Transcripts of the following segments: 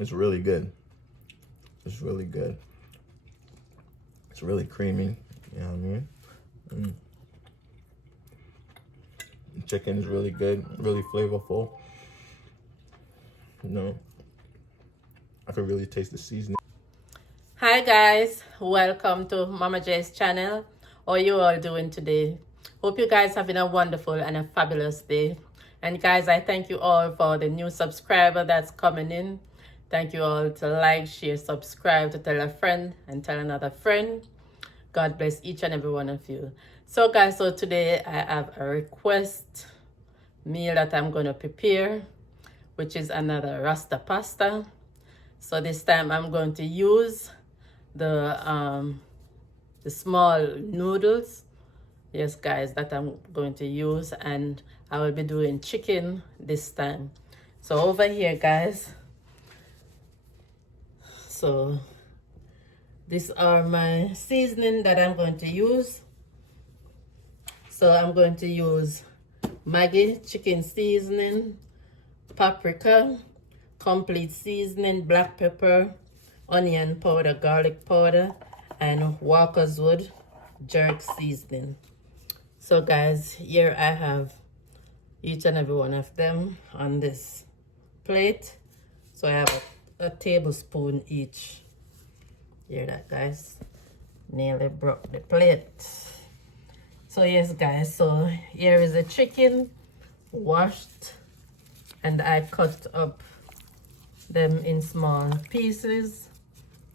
It's really good. It's really good. It's really creamy. You know what I mean? The chicken is really good, really flavorful. You know, I can really taste the seasoning. Hi guys, welcome to Mama J's channel. How you all doing today? Hope you guys having a wonderful and a fabulous day. And guys, I thank you all for the new subscriber that's coming in. Thank you all to like, share, subscribe, to tell a friend and tell another friend. God bless each and every one of you. So guys, so today I have a request meal that I'm going to prepare, which is another Rasta pasta. So this time I'm going to use the small noodles, yes guys, that I'm going to use, and I will be doing chicken this time. So over here guys, so these are my seasoning that I'm going to use. So I'm going to use Maggi chicken seasoning, paprika, complete seasoning, black pepper, onion powder, garlic powder, and Walker's Wood jerk seasoning. So guys, here I have each and every one of them on this plate. So I have a tablespoon each. Hear that guys? Nearly broke the plate. So yes guys, so here is the chicken washed, and I cut up them in small pieces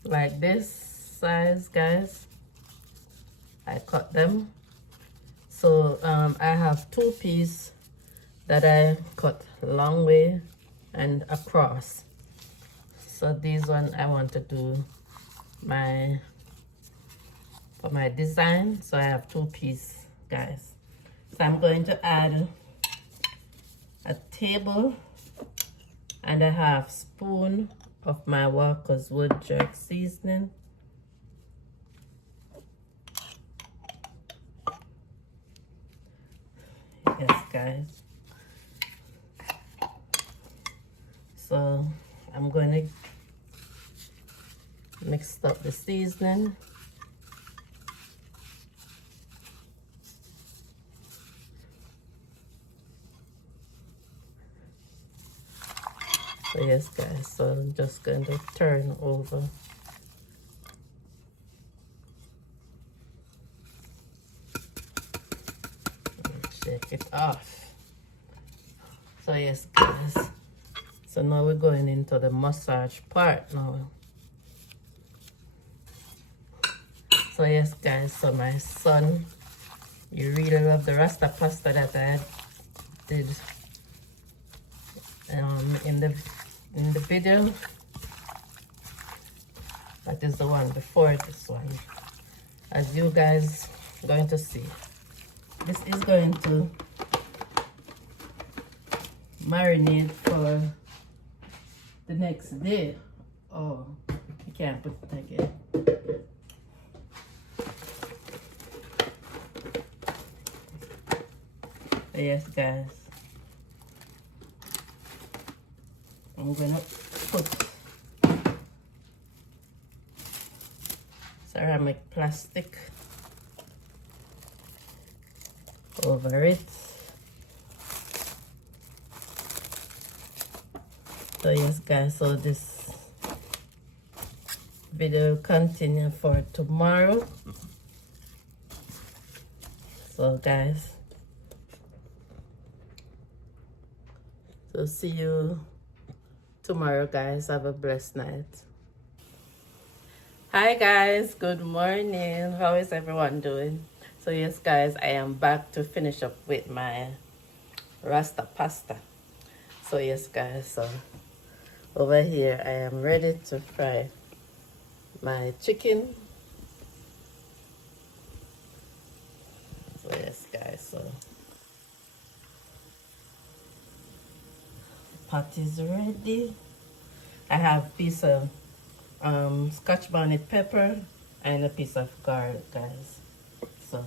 like this size guys. I cut them. So I have 2 pieces that I cut long way and across. So these one I want to do for my design. So I have 2 pieces guys. So I'm going to add a table and a half spoon of my Walker's Wood jerk seasoning. Yes guys. So I'm going to mix up the seasoning. So yes guys, so I'm just going to turn over. Shake it off. So yes guys, so now we're going into the massage part now. So yes guys, so my son, you really love the Rasta pasta that I did in the video. That is the one before this one. As you guys going to see, this is going to marinate for the next day. Oh, you can't put it again. So yes guys, I'm gonna put ceramic plastic over it. So yes guys, so this video will continue for tomorrow. So guys, so see you tomorrow guys. Have a blessed night. Hi guys, good morning. How is everyone doing? So yes guys, I am back to finish up with my Rasta pasta. So yes guys, so over here I am ready to fry my chicken. So yes guys, so pot is ready. I have a piece of Scotch bonnet pepper and a piece of garlic guys. So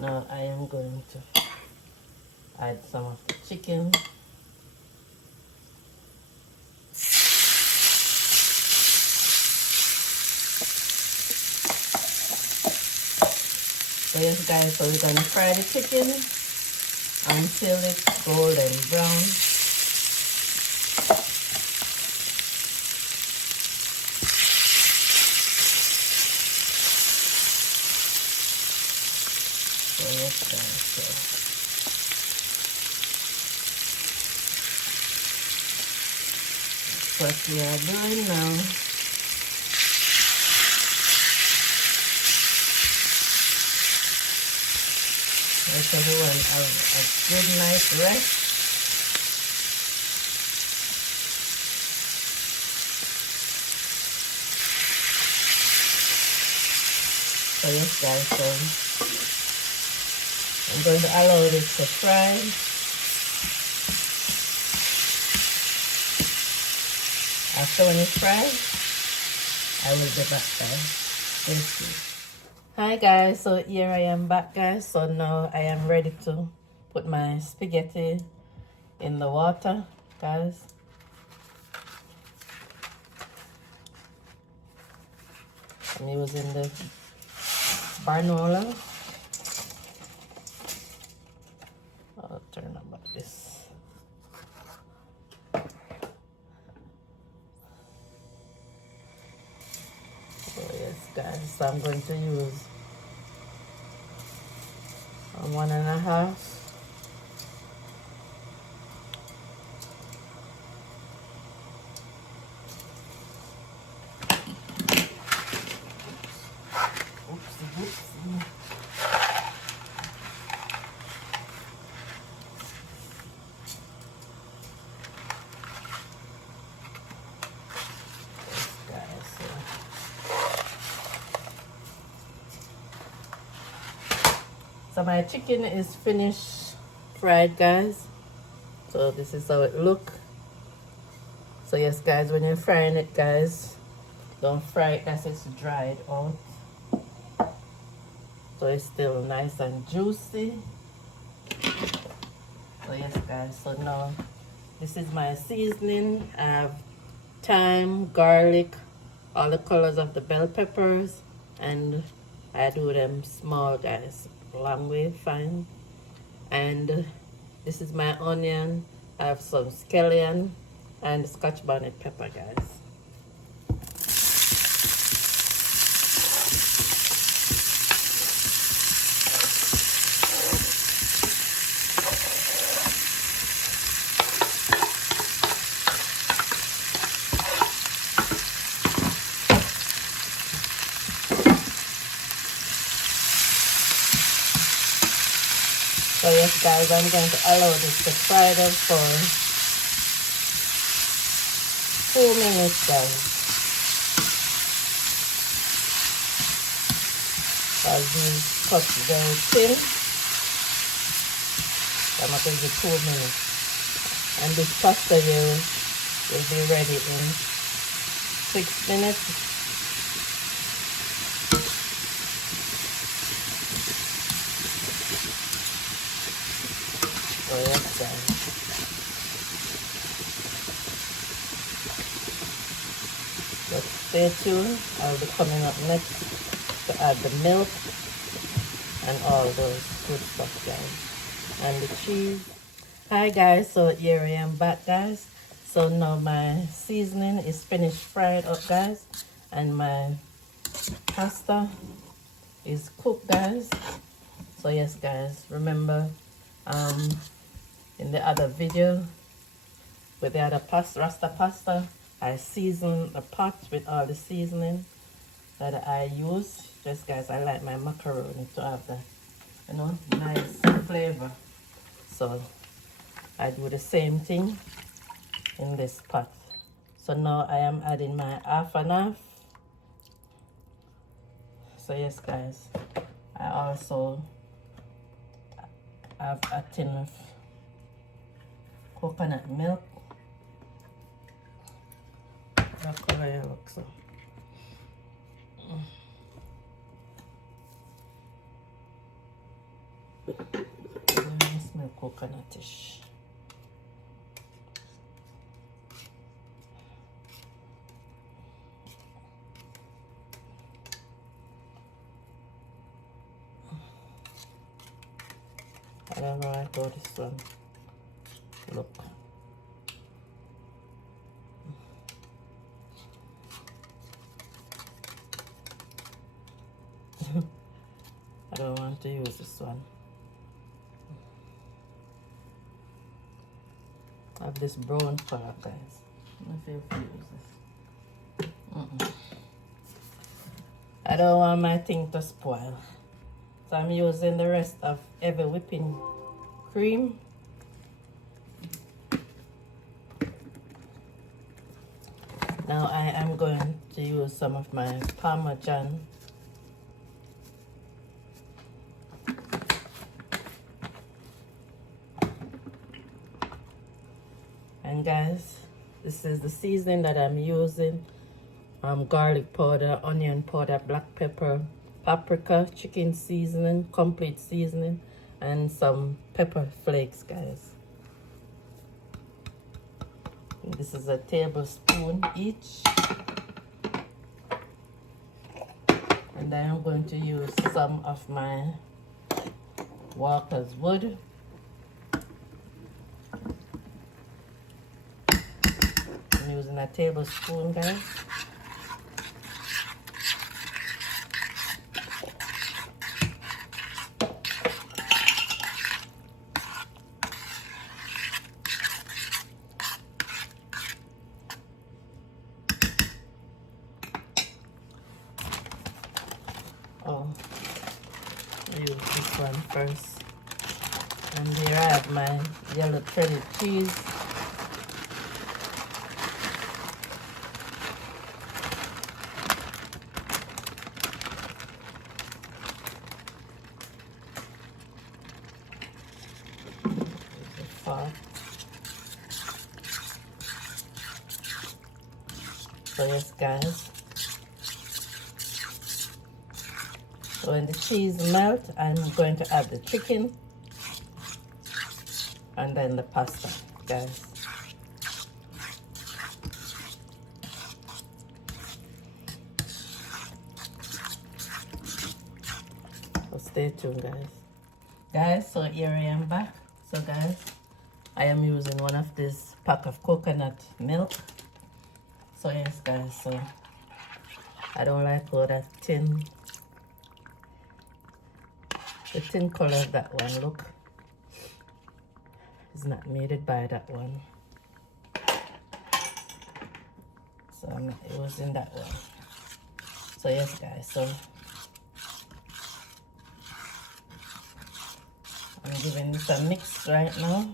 now I am going to add some of the chicken. So yes guys, so we're gonna fry the chicken until it's golden brown. So yes guys, so what we are doing now. Let everyone have a good night's rest. So yes guys, so I'm going to allow this to fry. After when it's fried, I will be back guys. Thank you. Hi guys, so here I am back guys. So now I am ready to put my spaghetti in the water guys. I'm using the barnola. I'll turn about this. So yes guys, so I'm going to use 1.5. So my chicken is finished fried guys. So this is how it look. So yes guys, when you're frying it guys, don't fry it as it's dried out. So it's still nice and juicy. So yes guys, so now this is my seasoning. I have thyme, garlic, all the colors of the bell peppers, and I do them small guys, long way fine. And this is my onion. I have some scallion and scotch bonnet pepper guys. So yes guys, I'm going to allow this to fry them for 2 minutes guys. As these cut very thin, I'm going to give it 2 minutes. And this pasta here will be ready in 6 minutes. So yes guys. But stay tuned, I'll be coming up next to add the milk and all those good stuff guys. And the cheese. Hi guys, so here I am back guys. So now my seasoning is finished fried up guys. And my pasta is cooked guys. So yes guys, remember in the other video with the other pasta, Rasta pasta, I seasoned the pot with all the seasoning that I use. Just guys, I like my macaroni to have that, you know, nice flavor. So I do the same thing in this pot. So now I am adding my half and half. So yes guys, I also have a tin of coconut milk. That's how it looks. So. It smells coconutish. I don't know how I go this one. Look. I don't want to use this one. I have this brown part, guys. Let me see if I use this. I don't want my thing to spoil. So I'm using the rest of every whipping cream. Now I am going to use some of my Parmesan. And guys, this is the seasoning that I'm using. Garlic powder, onion powder, black pepper, paprika, chicken seasoning, complete seasoning, and some pepper flakes, guys. This is a tablespoon each. And then I'm going to use some of my Walker's Wood. I'm using a tablespoon, guys. Oh, I use this one first. And here I have my yellow shredded cheese. So yes, guys. So when the cheese melts, I'm going to add the chicken and then the pasta, guys. So stay tuned, guys. Guys, so here I am back. So guys, I am using one of this pack of coconut milk. So yes, guys, so I don't like all that tin. The tin color of that one, look, is not needed by that one. So I'm not using that one. So yes, guys, so I'm giving this a mix right now.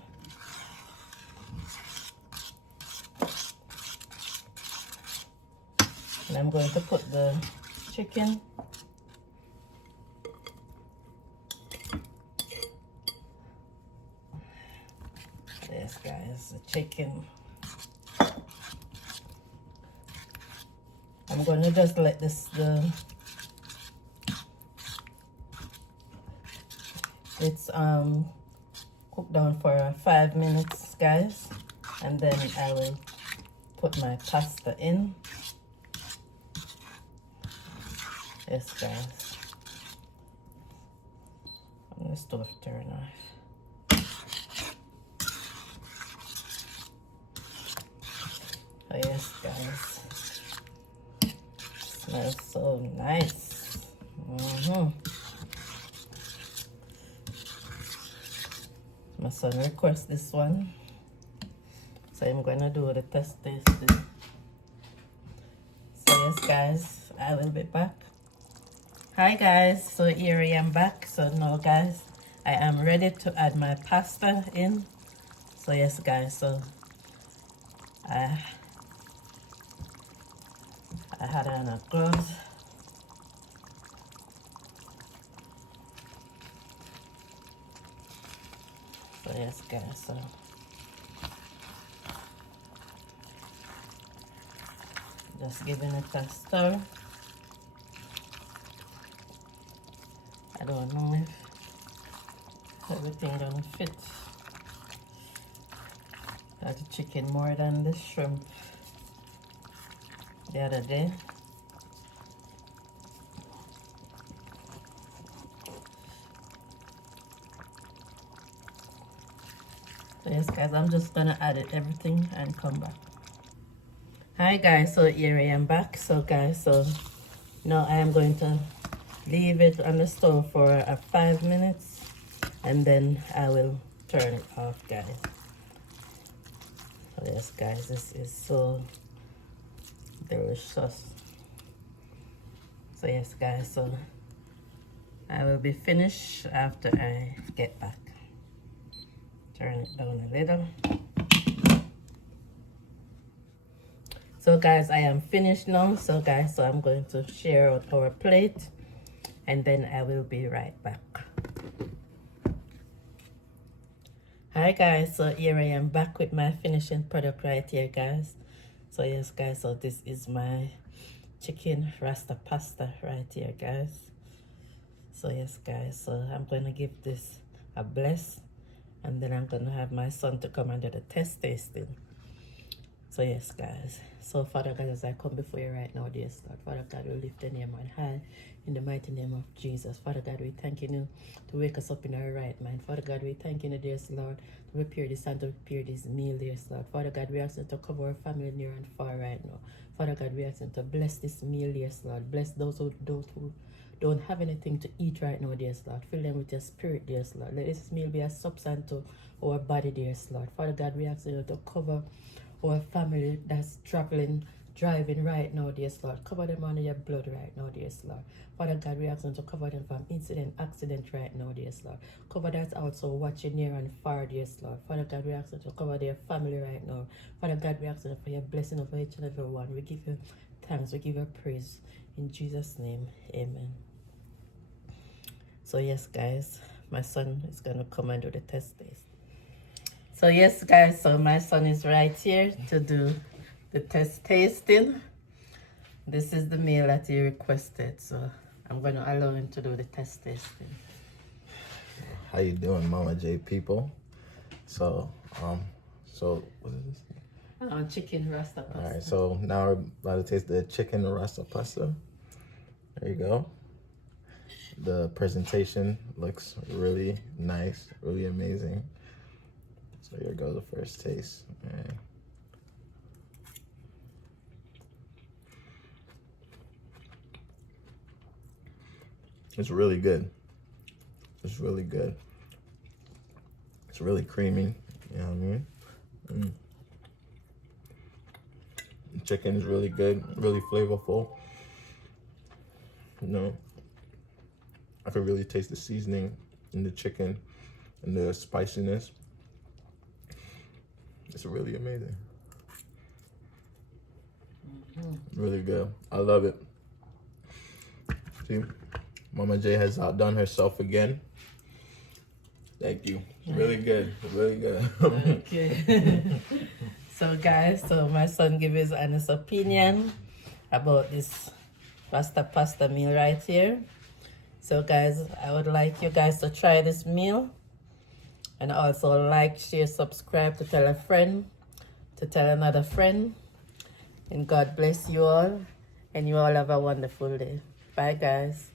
And I'm going to put the chicken. Yes, guys, the chicken. I'm going to just let this it's cook down for 5 minutes, guys, and then I will put my pasta in. Yes, guys. I'm gonna stove turn off. Oh yes, guys. Smells so nice. My son requests this one, so I'm gonna do the test tasting. So yes, guys, I will be back. Hi guys, so here I am back. So now guys, I am ready to add my pasta in. So yes, guys, so I had on a gloves. So yes, guys, so just giving it a stir. I don't know if everything gonna fit. Got the chicken more than the shrimp the other day. So yes guys, I'm just gonna add it everything and come back. Hi guys, so here I am back. So guys, so now I am going to leave it on the stove for 5 minutes and then I will turn it off guys. So yes guys, this is so delicious. So yes guys, so I will be finished after I get back. Turn it down a little. So guys, I am finished now. So guys, so I'm going to share out our plate and then I will be right back. Hi guys, so here I am back with my finishing product right here guys. So yes guys, so this is my chicken Rasta pasta right here guys. So yes guys, so I'm going to give this a bless and then I'm going to have my son to come and do the test tasting. So yes guys, so Father God, as I come before you right now, dear Lord, Father God, we lift your name on high in the mighty name of Jesus. Father God, we thank you to wake us up in our right mind. Father God, we thank you, dear Lord, to prepare this and to prepare this meal, dear Lord. Father God, we ask you to cover our family near and far right now. Father God, we ask you to bless this meal, dear Lord. Bless those who don't have anything to eat right now, dear Lord. Fill them with your spirit, dear Lord. Let this meal be a substance to our body, dear Lord. Father God, we ask you to cover our family that's driving right now, dear Lord. Cover them under your blood right now, dear Lord. Father God, we ask them to cover them from incident, accident right now, dear Lord. Cover that also watching near and far, dear Lord. Father God, we ask them to cover their family right now. Father God, we ask them for your blessing over each and every one. We give you thanks, we give you praise. In Jesus' name, amen. So yes guys, my son is gonna come and do the test taste. So yes guys, so my son is right here to do the test tasting. This is the meal that he requested, so I'm gonna allow him to do the test tasting. How you doing, Mama J people? So what is this? Chicken Rasta pasta. All right, so now we're about to taste the chicken Rasta pasta. There you go. The presentation looks really nice, really amazing. So here goes the first taste. Man. It's really good. It's really good. It's really creamy. You know what I mean? The chicken is really good, really flavorful. You know, I could really taste the seasoning in the chicken and the spiciness. It's really amazing. Really good. I love it. See, Mama J has outdone herself again. Thank you. Really good. Really good. Okay. So guys, so my son gave his honest opinion about this Rasta pasta meal right here. So guys, I would like you guys to try this meal. And also like, share, subscribe, to tell a friend, to tell another friend. And God bless you all. And you all have a wonderful day. Bye guys.